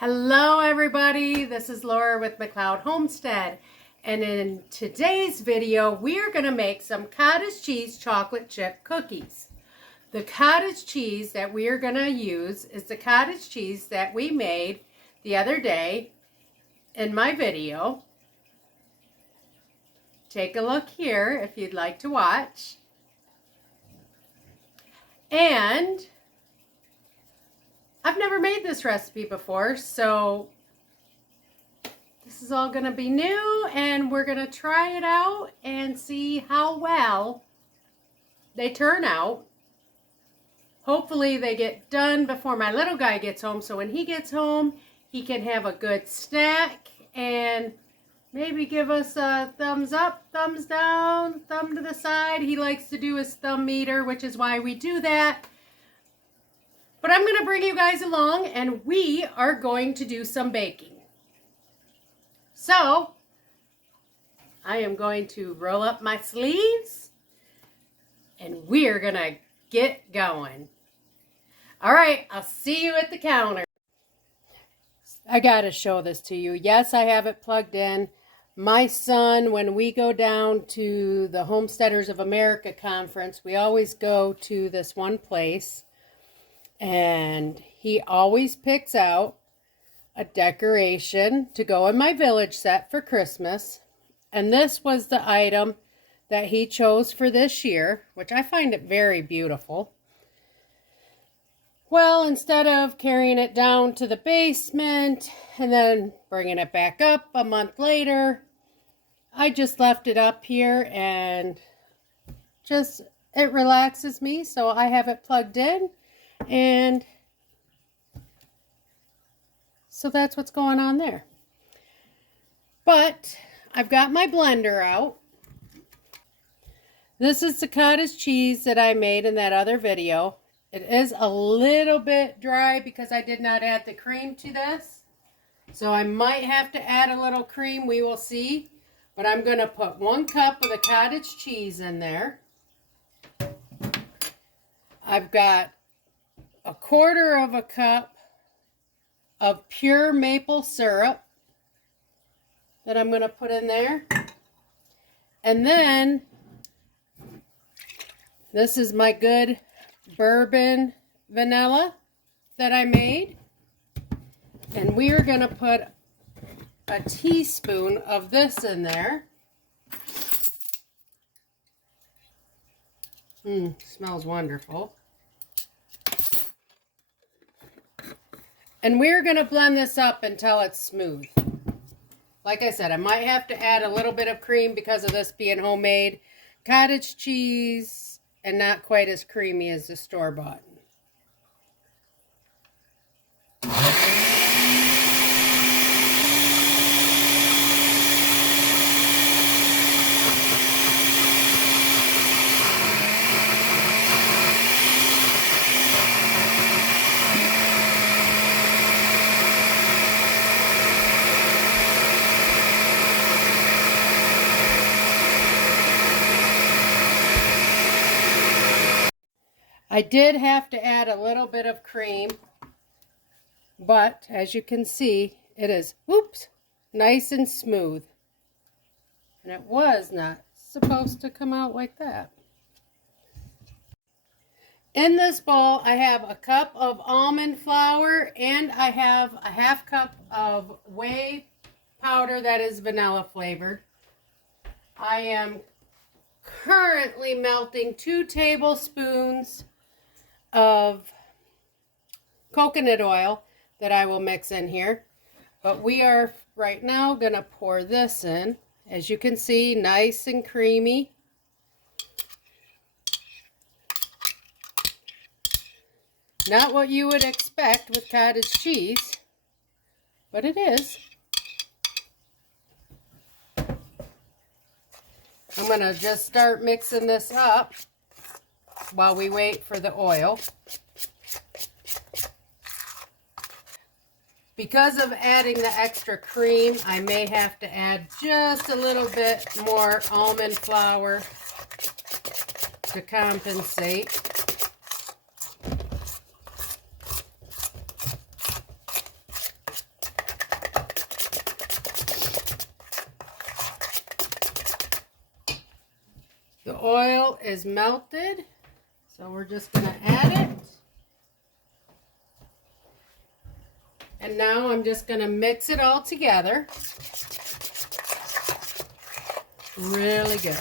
Hello everybody, this is Laura with McLeod Homestead, and in today's video we are going to make some cottage cheese chocolate chip cookies. The cottage cheese that we are going to use is the cottage cheese that we made the other day in my video. Take a look here if you'd like to watch. And I've never made this recipe before, so this is all going to be new, and we're going to try it out and see how well they turn out. Hopefully they get done before my little guy gets home, so when he gets home, he can have a good snack and maybe give us a thumbs up, thumbs down, thumb to the side. He likes to do his thumb meter, which is why we do that. But I'm going to bring you guys along, and we are going to do some baking. So, I am going to roll up my sleeves, and we are going to get going. All right, I'll see you at the counter. I got to show this to you. Yes, I have it plugged in. My son, when we go down to the Homesteaders of America conference, we always go to this one place. And he always picks out a decoration to go in my village set for Christmas. And this was the item that he chose for this year, which I find it very beautiful. Well, instead of carrying it down to the basement and then bringing it back up a month later, I just left it up here, and it relaxes me, so I have it plugged in. And so that's what's going on there. But I've got my blender out. This is the cottage cheese that I made in that other video. It is a little bit dry because I did not add the cream to this. So I might have to add a little cream. We will see. But I'm going to put 1 cup of the cottage cheese in there. I've got 1/4 cup of pure maple syrup that I'm going to put in there. And then this is my good bourbon vanilla that I made. And we are going to put a teaspoon of this in there. Smells wonderful. And we're going to blend this up until it's smooth. Like I said, I might have to add a little bit of cream because of this being homemade cottage cheese and not quite as creamy as the store-bought. I did have to add a little bit of cream, but as you can see, it is, nice and smooth. And it was not supposed to come out like that. In this bowl, I have a cup of almond flour, and I have a 1/2 cup of whey powder that is vanilla flavored. I am currently melting 2 tablespoons of coconut oil that I will mix in here. But we are right now going to pour this in. As you can see, nice and creamy. Not what you would expect with cottage cheese, but it is. I'm going to just start mixing this up while we wait for the oil. Because of adding the extra cream, I may have to add just a little bit more almond flour to compensate. oil is melted, so we're just going to add it. And now I'm just going to mix it all together. Really good.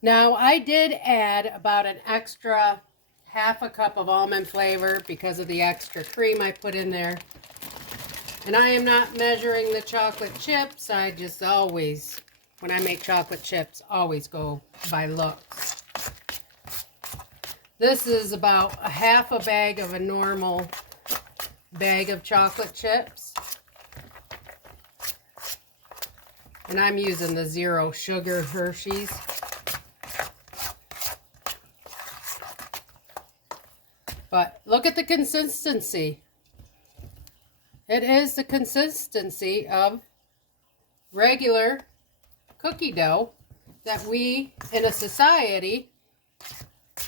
Now I did add about an extra half a cup of almond flavor because of the extra cream I put in there. And I am not measuring the chocolate chips. I just always, when I make chocolate chips, always go by looks. This is about a half a bag of a normal bag of chocolate chips. And I'm using the 0 sugar Hershey's. But look at the consistency. It is the consistency of regular cookie dough that we in a society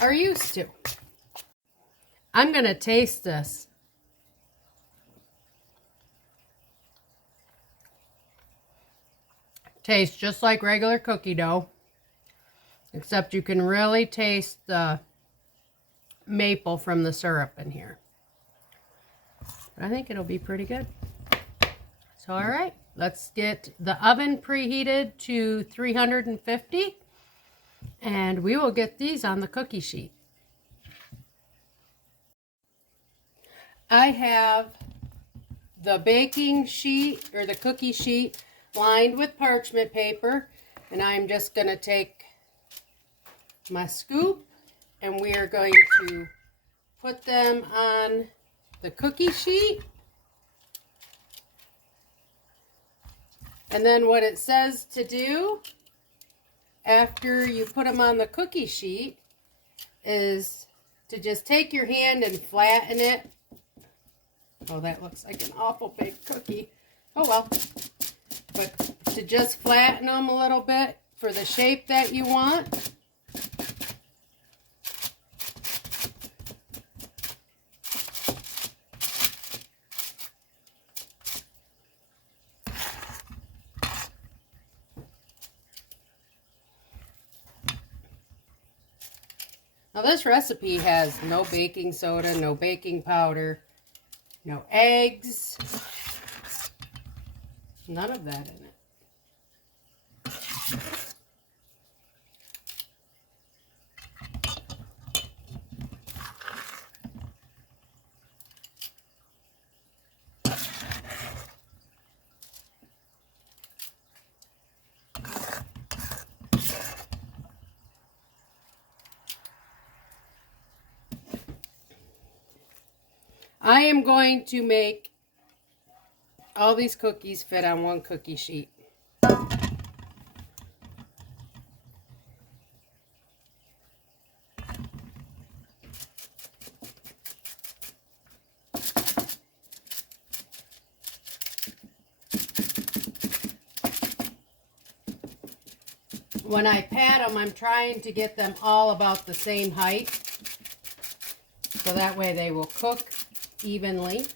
are used to. I'm going to taste this. Tastes just like regular cookie dough, except you can really taste the maple from the syrup in here. But I think it'll be pretty good. So all right, let's get the oven preheated to 350 and we will get these on the cookie sheet. I have the baking sheet or the cookie sheet lined with parchment paper, and I'm just going to take my scoop and we are going to put them on the cookie sheet. And then what it says to do after you put them on the cookie sheet is to just take your hand and flatten it. Oh, that looks like an awful big cookie. Oh well. But to just flatten them a little bit for the shape that you want. Now this recipe has no baking soda, no baking powder, no eggs, none of that in it. I am going to make all these cookies fit on one cookie sheet. When I pat them, I'm trying to get them all about the same height, so that way they will cook evenly.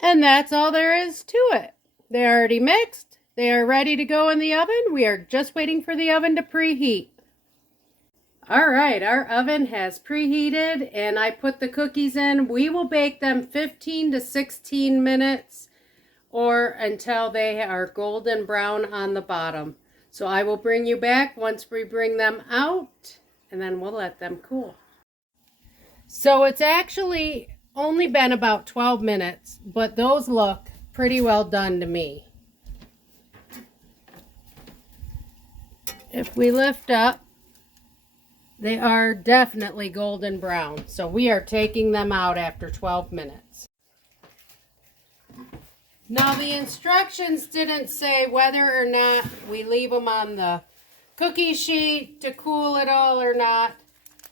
And that's all there is to it. They're already mixed. They are ready to go in the oven. We are just waiting for the oven to preheat. All right, our oven has preheated and I put the cookies in. We will bake them 15 to 16 minutes or until they are golden brown on the bottom. So I will bring you back once we bring them out and then we'll let them cool. So it's actually only been about 12 minutes, but those look pretty well done to me. If we lift up, they are definitely golden brown. So we are taking them out after 12 minutes. Now the instructions didn't say whether or not we leave them on the cookie sheet to cool it all or not.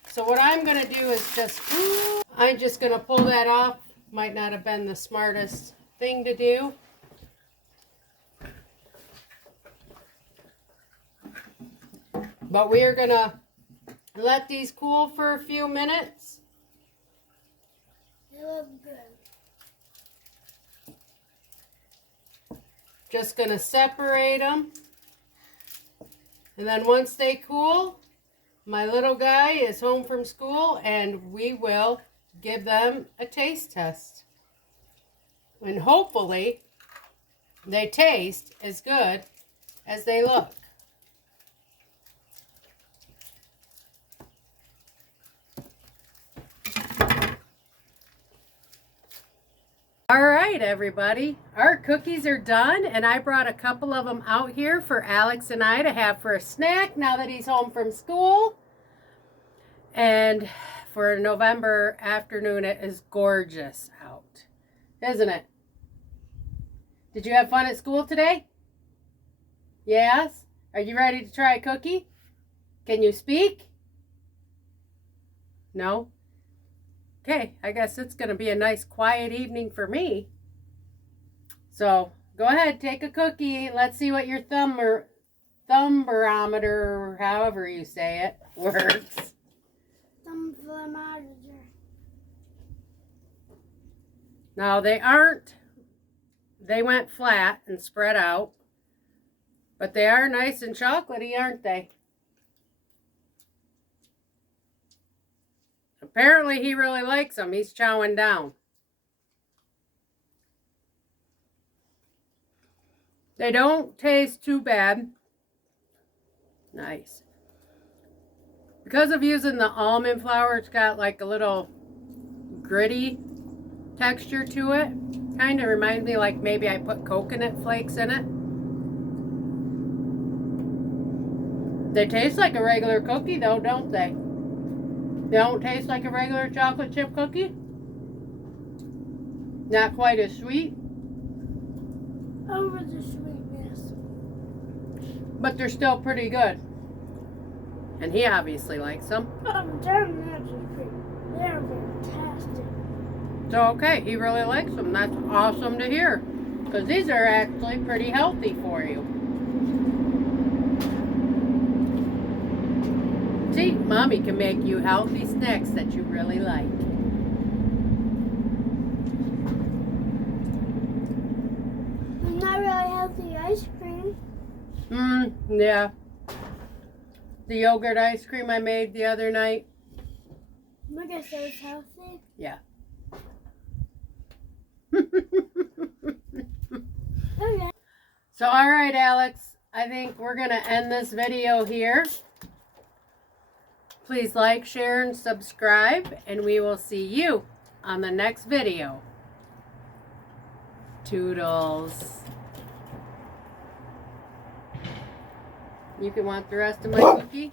So what I'm going to do is I'm just going to pull that off. Might not have been the smartest thing to do. But we are going to let these cool for a few minutes. They look good. Just going to separate them. And then once they cool, my little guy is home from school and we will give them a taste test. And hopefully they taste as good as they look. All right, everybody, our cookies are done, and I brought a couple of them out here for Alex and I to have for a snack now that he's home from school. And for a November afternoon, it is gorgeous out, isn't it? Did you have fun at school today? Yes? Are you ready to try a cookie? Can you speak? No? Okay, I guess it's going to be a nice quiet evening for me. So, go ahead, take a cookie. Let's see what your thumb barometer, however you say it, works. Thumb barometer. Now, they aren't. They went flat and spread out. But they are nice and chocolatey, aren't they? Apparently, he really likes them. He's chowing down. They don't taste too bad. Nice. Because of using the almond flour, it's got like a little gritty texture to it. Kind of reminds me like maybe I put coconut flakes in it. They taste like a regular cookie though, don't they? They don't taste like a regular chocolate chip cookie. Not quite as sweet. Over the sweetness. But they're still pretty good. And he obviously likes them. They're magic. They're fantastic. So okay, he really likes them. That's awesome to hear. Because these are actually pretty healthy for you. See, Mommy can make you healthy snacks that you really like. And not really healthy ice cream. Yeah. The yogurt ice cream I made the other night. I guess it was healthy. Yeah. Okay. So, all right, Alex. I think we're going to end this video here. Please like, share, and subscribe, and we will see you on the next video. Toodles. You can want the rest of my cookie?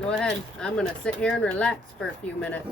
Go ahead. I'm going to sit here and relax for a few minutes.